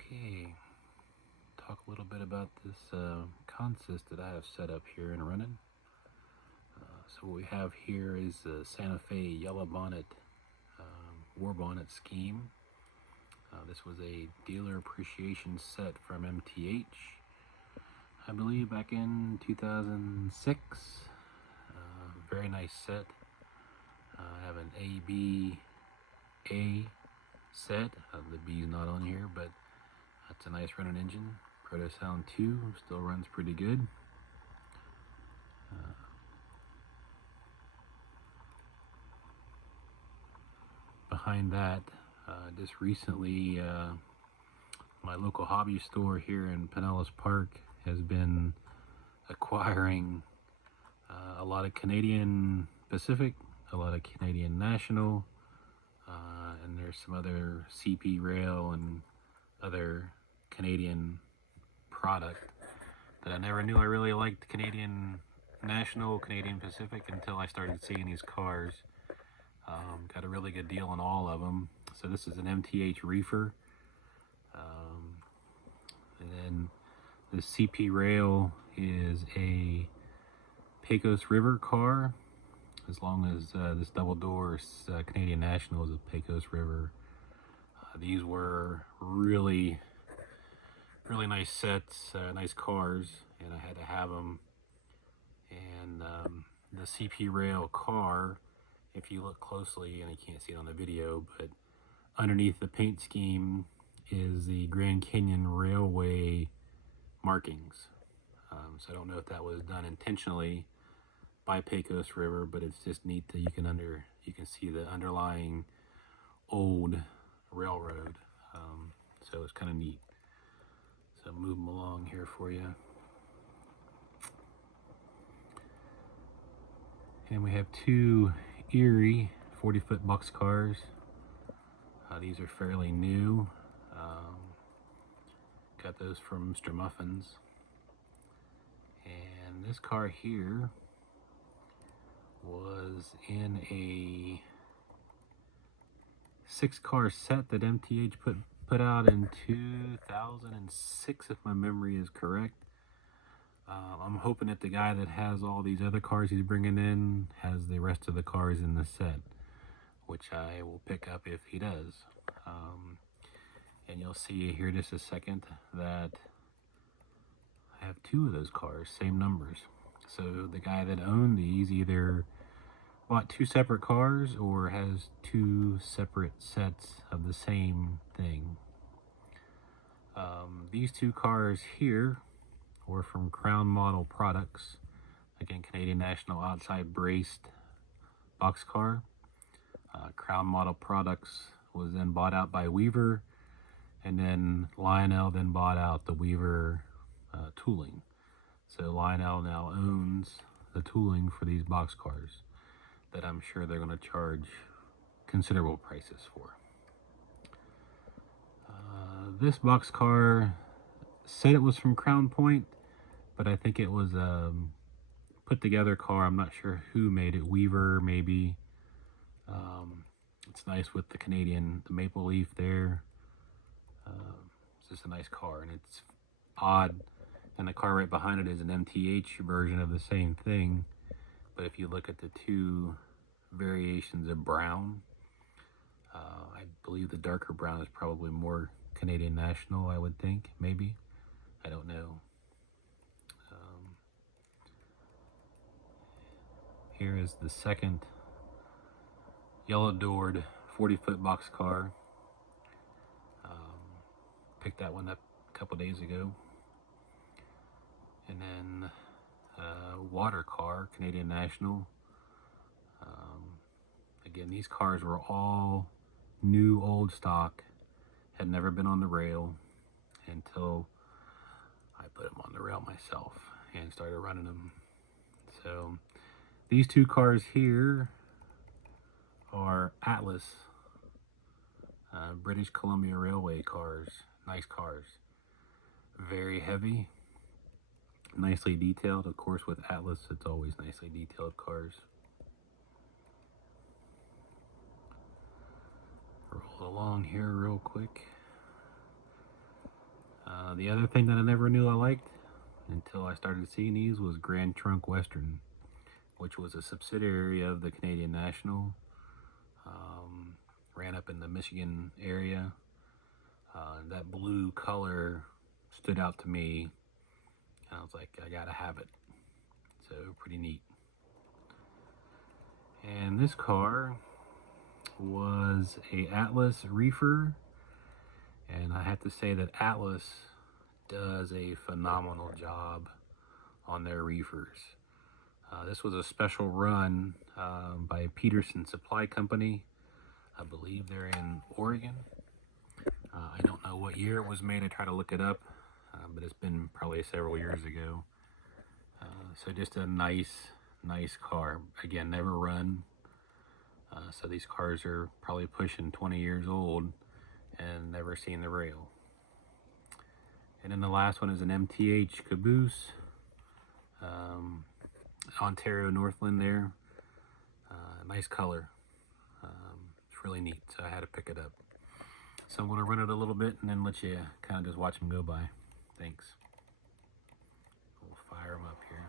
Okay, talk a little bit about this consist that I have set up here and running. So what we have here is the Santa Fe Yellow Bonnet War Bonnet scheme. This was a dealer appreciation set from MTH, I believe back in 2006. Very nice set. I have an A set. The B is not on here, but that's a nice running engine. Proto Sound 2 still runs pretty good. Behind that, just recently, my local hobby store here in Pinellas Park has been acquiring a lot of Canadian Pacific, a lot of Canadian National, and there's some other CP Rail and other Canadian product that I never knew I really liked. Canadian National, Canadian Pacific, until I started seeing these cars. Got a really good deal on all of them. So this is an MTH reefer. And then the CP Rail is a Pecos River car. As long as this double door Canadian National is a Pecos River. These were really nice sets, nice cars, and I had to have them. And the CP Rail car, if you look closely, and you can't see it on the video, but underneath the paint scheme is the Grand Canyon Railway markings. So I don't know if that was done intentionally by Pecos River, but it's just neat that you can see the underlying old railroad. So it's kind of neat. So move them along here for you. And we have two Erie 40-foot box cars. These are fairly new. Got those from Mr. Muffins. And this car here was in a 6-car set that MTH put out in 2006, if my memory is correct. I'm hoping that the guy that has all these other cars he's bringing in has the rest of the cars in the set, which I will pick up if he does. And you'll see here just a second that I have two of those cars, same numbers. So the guy that owned these either bought two separate cars or has two separate sets of the same thing. These two cars here were from Crown Model Products. Again, Canadian National outside braced boxcar. Crown Model Products was then bought out by Weaver, and then Lionel then bought out the Weaver tooling. So Lionel now owns the tooling for these boxcars that I'm sure they're going to charge considerable prices for. This boxcar said it was from Crown Point, but I think it was a put together car. I'm not sure who made it. Weaver, maybe. It's nice with the Canadian, the maple leaf there. It's just a nice car, and it's odd. And the car right behind it is an MTH version of the same thing. But if you look at the two variations of brown, I believe the darker brown is probably more Canadian National, I would think, maybe. I don't know. Here is the second yellow doored 40-foot boxcar. Picked that one up a couple days ago. And then water car, Canadian National. Again, these cars were all new old stock, had never been on the rail until I put them on the rail myself and started running them. So these two cars here are Atlas British Columbia Railway cars. Nice cars. Very heavy. Nicely detailed. Of course, with Atlas, it's always nicely detailed cars. Roll along here real quick. The other thing that I never knew I liked until I started seeing these was Grand Trunk Western, which was a subsidiary of the Canadian National. Ran up in the Michigan area. That blue color stood out to me. I was like, I gotta have it. So pretty neat. And this car was a Atlas reefer, and I have to say that Atlas does a phenomenal job on their reefers. This was a special run by Peterson Supply Company. I believe they're in Oregon. I don't know what year it was made. I tried to look it up, but it's been probably several years ago. So just a nice car. Again, never run. So these cars are probably pushing 20 years old and never seen the rail. And then the last one is an MTH caboose. Ontario Northland there. Nice color. It's really neat, so I had to pick it up. So I'm going to run it a little bit and then let you kind of just watch them go by. Thanks. We'll fire them up here.